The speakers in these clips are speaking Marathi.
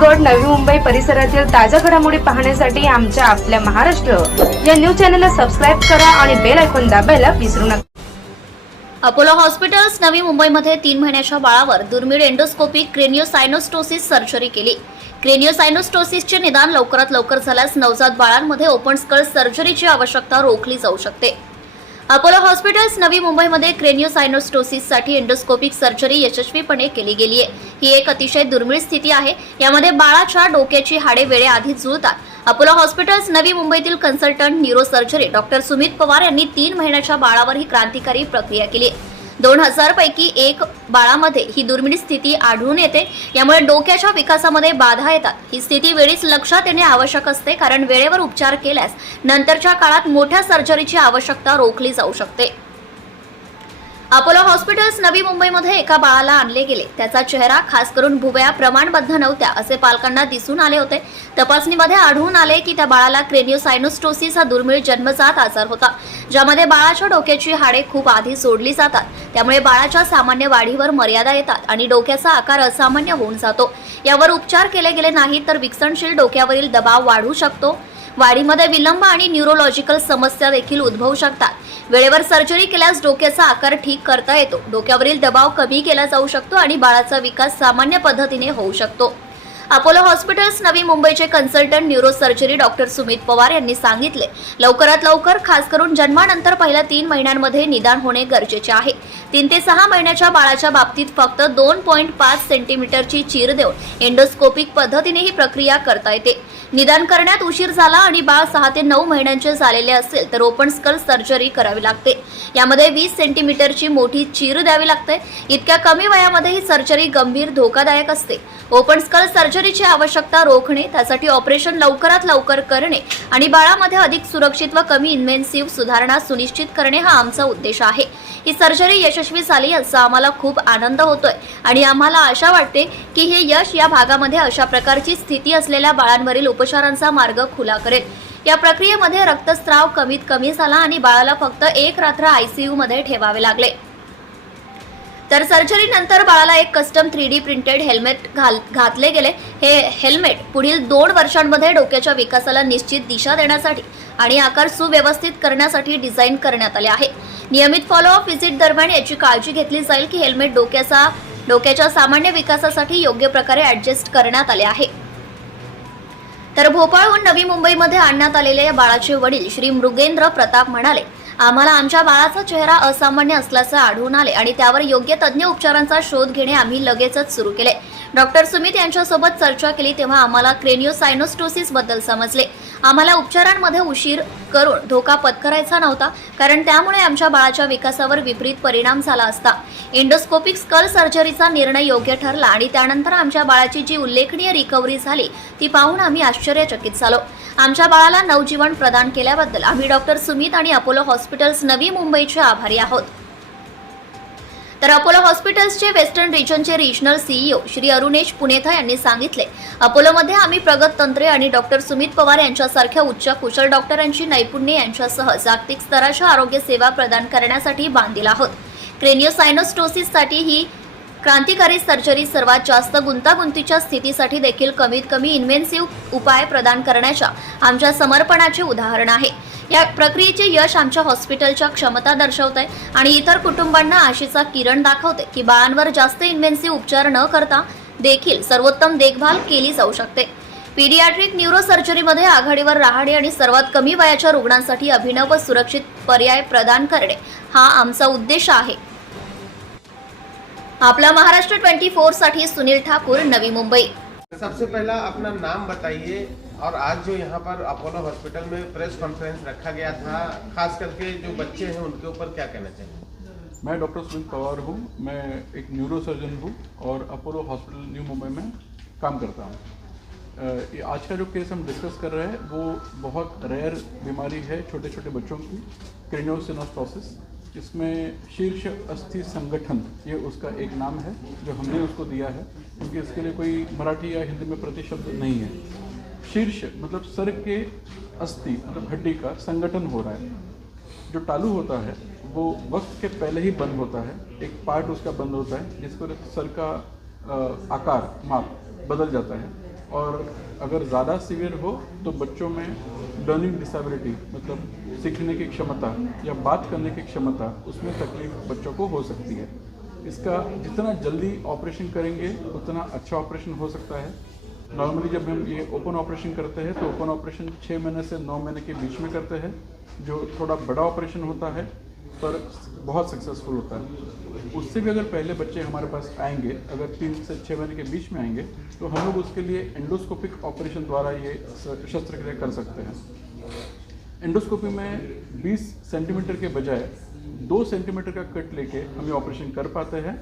रायगड, नवी मुंबई परिसरातील ताज्या घडामोडी पाहण्यासाठी आमच्या आपल्या महाराष्ट्र या न्यूज चॅनलला सबस्क्राइब करा आणि बेल आयकॉन दाबायला विसरू नका. अपोलो हॉस्पिटल्स नवी मुंबईमध्ये 3 महिन्याच्या बाळावर दुर्मिळ एंडोस्कोपिक क्रेनियोसायनोस्टोसिस सर्जरी केली. क्रेनियोसायनोस्टोसिसचे निदान लवकरात लवकर झाल्यास नवजात बाळांमध्ये ओपन स्कल सर्जरीची आवश्यकता रोखली जाऊ शकते. अपोलो हॉस्पिटल्स नवी मुंबईमध्ये क्रेनियोसायनोस्टोसिससाठी एंडोस्कोपिक सर्जरी यशस्वीपणे केली गेली आहे. ही एक अतिशय दुर्मिळ स्थिती आहे. यामध्ये बाळाच्या डोक्याची हाडे वेळेआधीच जुळतात. अपोलो हॉस्पिटल्स नवी मुंबईतील consultant neurosurgery doctor Sumit Pawar यांनी 3 महिन्याच्या बाळावर ही क्रांतिकारी प्रक्रिया केली. 2000 पैकी 1 बाळामध्ये ही दुर्मिळ स्थिती आढळून येते. यामुळे डोक्याच्या विकासामध्ये बाधा येतात. ही स्थिती वेळीच लक्षात येणे आवश्यक असते, कारण वेळेवर उपचार केल्यास नंतरच्या काळात मोठ्या सर्जरीची आवश्यकता रोखली जाऊ शकते. अपोलो हॉस्पिटल्स नवी मुंबईमध्ये एका बाळाला आणले गेले. त्याचा चेहरा खास करून भुवया प्रमाणबद्ध नव्हत्या असे पालकांना दिसून आले होते. तपासणीमध्ये आढळून आले की त्या बाळाला क्रेनियोसायनोस्टोसिस हा दुर्मिळ जन्मजात आजार होता, ज्यामध्ये बाळाच्या डोक्याची हाडे खूप आधी सोडली जातात. त्यामुळे बाळाच्या सामान्य वाढीवर मर्यादा येतात आणि डोक्याचा आकार असामान्य होऊन जातो. यावर उपचार केले गेले नाही तर विकसनशील डोक्यावरील दबाव वाढू शकतो. वाढीमध्ये विलंब आणि न्यूरोलॉजिकल समस्या देखील उद्भवू शकतात. वेळेवर सर्जरी केल्यास डोक्याचा आकार ठीक करता येतो, डोक्यावरील दबाव कमी केला जाऊ शकतो आणि बाळाचा विकास सामान्य पद्धतीने होऊ शकतो. अपोलो हॉस्पिटल्स नवी मुंबईचे consultant neurosurgery doctor Sumit Pawar यांनी सांगितले, लवकरात लवकर खास करून जन्मानंतर पहिल्या 3 महिन्यांमध्ये निदान होणे गरजेचे आहे. 3 ते 6 महिन्याच्या बाळाच्या बाबतीत फक्त 2.5 सेंटीमीटरची चीर देऊन एंडोस्कोपिक पद्धतीने ही प्रक्रिया करता येते. निदान करण्यात उशीर झाला आणि बाळ 6 ते 9 महिन्यांचे झालेले असेल तर ओपन स्कल सर्जरी करावी लागते. यामध्ये 20 सेंटीमीटरची मोठी चीर द्यावी लागते. इतक्या कमी वयामध्ये ही सर्जरी गंभीर धोकादायक असते. ओपन स्कल सर्जरीची आवश्यकता रोखणे, त्यासाठी ऑपरेशन लवकरात लवकर करणे आणि बाळामध्ये अधिक सुरक्षित व कमी इन्व्हेन्सिव्ह सुधारणा सुनिश्चित करणे हा आमचा उद्देश आहे. ही सर्जरी यशस्वी झाली याचा आम्हाला खूप आनंद होतोय आणि आम्हाला आशा वाटते की हे यश या भागामध्ये अशा प्रकारची स्थिती असलेल्या बाळांवरील उपचारांचा मार्ग खुला करेल. या प्रक्रियेमध्ये रक्तस्राव कमीत कमी झाला आणि बाळाला फक्त 1 रात्र आयसीयू मध्ये ठेवावे लागले. तर सर्जरीनंतर बाळाला एक कस्टम 3D प्रिंटेड हेल्मेट घातले गेले. हे हेल्मेट पुढील 2 वर्षांमध्ये डोक्याच्या विकासाला निश्चित दिशा देण्यासाठी आणि आकार सुव्यवस्थित करण्यासाठी डिझाईन करण्यात आले आहे. नियमित फॉलोअप व्हिजिट दरम्यान याची काळजी घेतली जाईल की हेल्मेट डोक्याच्या सामान्य विकासासाठी योग्य प्रकारे ऍडजस्ट करण्यात आले आहे. तर भोपाळहून नवी मुंबईमध्ये आणण्यात आलेल्या या बाळाचे वडील श्री मृगेंद्र प्रताप म्हणाले, आम्हाला आमच्या बाळाचा चेहरा असामान्य असल्याचे आढळून आले आणि त्यावर योग्य तज्ञ उपचारांचा शोध घेणे आम्ही लगेचच सुरू केले. डॉक्टर सुमित यांच्यासोबत चर्चा केली तेव्हा आम्हाला क्रेनियोसायनोस्टोसिस बद्दल समजले. आम्हाला उपचारांमध्ये उशीर करून धोका पत्करायचा नव्हता, कारण त्यामुळे आमच्या बाळाच्या विकासावर विपरीत परिणाम झाला असता. एंडोस्कोपिक स्कल सर्जरीचा निर्णय योग्य ठरला आणि त्यानंतर आमच्या बाळाची जी उल्लेखनीय रिकव्हरी झाली ती पाहून आम्ही आश्चर्यचकित झालो. आमच्या बाळाला नवजीवन प्रदान केल्याबद्दल आम्ही डॉक्टर सुमित आणि अपोलो हॉस्पिटल्स नवी मुंबईचे आभारी आहोत. तर अपोलो हॉस्पिटल्सचे वेस्टर्न रिजनचे रिजनल सीईओ श्री अरुणेश पुनेथा यांनी सांगितले, अपोलोमध्ये आम्ही प्रगत तंत्रे आणि डॉक्टर सुमित पवार यांच्यासारख्या उच्च कुशल डॉक्टरांची नैपुण्य यांच्यासह जागतिक स्तराच्या आरोग्य सेवा प्रदान करण्यासाठी बांधील आहोत. क्रेनियोसायनोस्टोसिससाठी ही क्रांतिकारी सर्जरी सर्वात जास्त गुंतागुंतीच्या स्थितीसाठी देखील कमीत कमी इन्व्हेन्सिव्ह उपाय प्रदान करण्याच्या आमच्या समर्पणाचे उदाहरण आहे. या प्रक्रियेचे यश आमच्या हॉस्पिटलच्या क्षमता दर्शवते आणि इतर कुटुंबांना आशेचा किरण दाखवते की बाळांवर जास्त इन्व्हेन्सिव्ह उपचार न करता देखील सर्वोत्तम देखभाल केली जाऊ शकते. पीडियाट्रिक न्यूरोसर्जरीमध्ये आघाडीवर राहणे आणि सर्वात कमी वयाच्या रुग्णांसाठी अभिनव व सुरक्षित पर्याय प्रदान करणे हा आमचा उद्देश आहे. आपला महाराष्ट्र 24 साठी सुनील ठाकूर, नवी मुंबई. सबसे पहला अपना नाम बताइए और आज जो यहाँ पर अपोलो हॉस्पिटल में प्रेस कॉन्फ्रेंस रखा गया था, खास करके जो बच्चे हैं उनके ऊपर क्या कहना चाहिए? मैं डॉक्टर सुमित पवार हूँ. मैं एक न्यूरो सर्जन हूँ और अपोलो हॉस्पिटल न्यू मुंबई में काम करता हूँ. आज का जो केस हम डिस्कस कर रहे हैं वो बहुत रेयर बीमारी है छोटे छोटे बच्चों की, क्रेनियोसायनोस्टोसिस. इसमें शीर्ष अस्थि संगठन ये उसका एक नाम है जो हमने उसको दिया है, क्योंकि इसके लिए कोई मराठी या हिंदी में प्रतिशब्द नहीं है. शीर्ष मतलब सर के अस्थि मतलब हड्डी का संगठन हो रहा है. जो टालू होता है वो वक्त के पहले ही बंद होता है, एक पार्ट उसका बंद होता है जिसको सर का आकार माप बदल जाता है. और अगर ज़्यादा सीवियर हो तो बच्चों में लर्निंग डिसेबिलिटी मतलब सीखने की क्षमता या बात करने की क्षमता उसमें तकलीफ बच्चों को हो सकती है। इसका जितना जल्दी ऑपरेशन करेंगे उतना अच्छा ऑपरेशन हो सकता है। नॉर्मली जब हम ये ओपन ऑपरेशन करते हैं तो ओपन ऑपरेशन 6 महीने से 9 महीने के बीच में करते हैं, जो थोड़ा बड़ा ऑपरेशन होता है पर बहुत सक्सेसफुल होता है। उससे भी अगर पहले बच्चे हमारे पास आएंगे, अगर 3 से 6 महीने के बीच में आएंगे तो हम लोग उसके लिए एंडोस्कोपिक ऑपरेशन द्वारा ये शस्त्रक्रिया कर सकते हैं। एंडोस्कोपी में 20 सेंटीमीटर के बजाय 2 सेंटीमीटर का कट लेके हम ये ऑपरेशन कर पाते हैं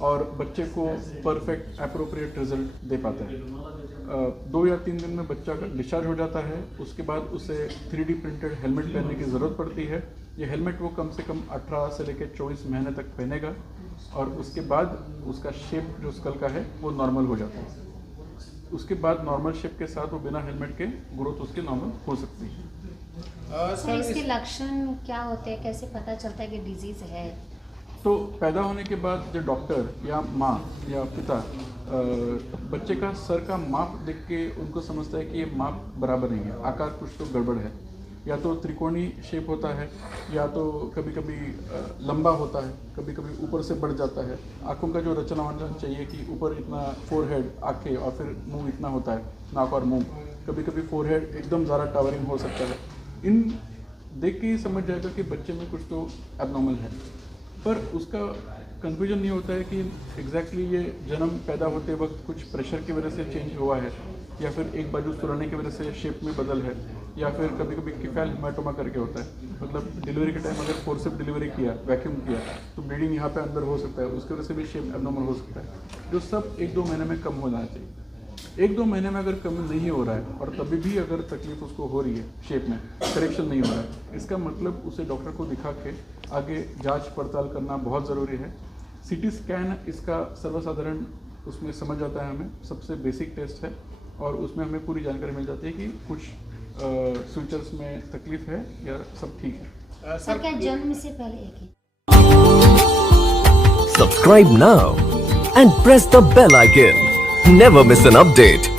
और बच्चे को परफेक्ट एप्रोप्रिएट रिजल्ट दे पाते हैं। 2 या 3 दिन में बच्चा का डिस्चार्ज हो जाता है। उसके बाद उसे 3D प्रिंटेड हेलमेट पहनने की ज़रूरत पड़ती है। ये हेलमेट वो कम से कम 18 से लेकर 24 महीने तक पहनेगा और उसके बाद उसका शेप जो स्कल का है वो नॉर्मल हो जाता है। उसके बाद नॉर्मल शेप के साथ वो बिना हेलमेट के ग्रोथ उसकी नॉर्मल हो सकती है। सर इसके लक्षण क्या होते हैं, कैसे पता चलता है कि डिजीज़ है? तो पैदा होने के बाद जो डॉक्टर या माँ या पिता बच्चे का सर का माप देख के उनको समझता है कि ये माप बराबर नहीं है, आकार कुछ तो गड़बड़ है। या तो त्रिकोणी शेप होता है या तो कभी कभी लंबा होता है, कभी कभी ऊपर से बढ़ जाता है। आँखों का जो रचना होना चाहिए कि ऊपर इतना फोरहेड आँखें और फिर मुंह इतना होता है, नाक और मुंह, कभी कभी फोरहेड एकदम ज़्यादा टावरिंग हो सकता है। इन देख के ही समझ जाएगा कि बच्चे में कुछ तो एबनॉर्मल है, पर उसका कंफ्यूजन नहीं होता है कि एग्जैक्टली ये जन्म पैदा होते वक्त कुछ प्रेशर की वजह से चेंज हुआ है या फिर एक बाजू सुराने की वजह से शेप में बदल है या फिर कभी कभी किफैल हेमाटोमा करके होता है। मतलब डिलीवरी के टाइम अगर फोर्सिप डिलीवरी किया, वैक्यूम किया तो ब्लीडिंग यहाँ पे अंदर हो सकता है, उसकी वजह से भी शेप एबनॉर्मल हो सकता है, जो सब 1-2 महीने में कम हो जाना चाहिए। 1-2 महीने में अगर कम नहीं हो रहा है और तभी भी अगर तकलीफ उसको हो रही है, शेप में करेक्शन नहीं हो रहा है, इसका मतलब उसे डॉक्टर को दिखा के आगे जांच पड़ताल करना बहुत ज़रूरी है। CT स्कैन इसका सर्वसाधारण उसमें समझ आता है, हमें सबसे बेसिक टेस्ट है और उसमें हमें पूरी जानकारी मिल जाती है कि कुछ फ्यूचर्स में तकलीफ है या सब ठीक है। सर क्या जन्म से पहले एक ही? Subscribe now and press the bell icon. Never miss an update.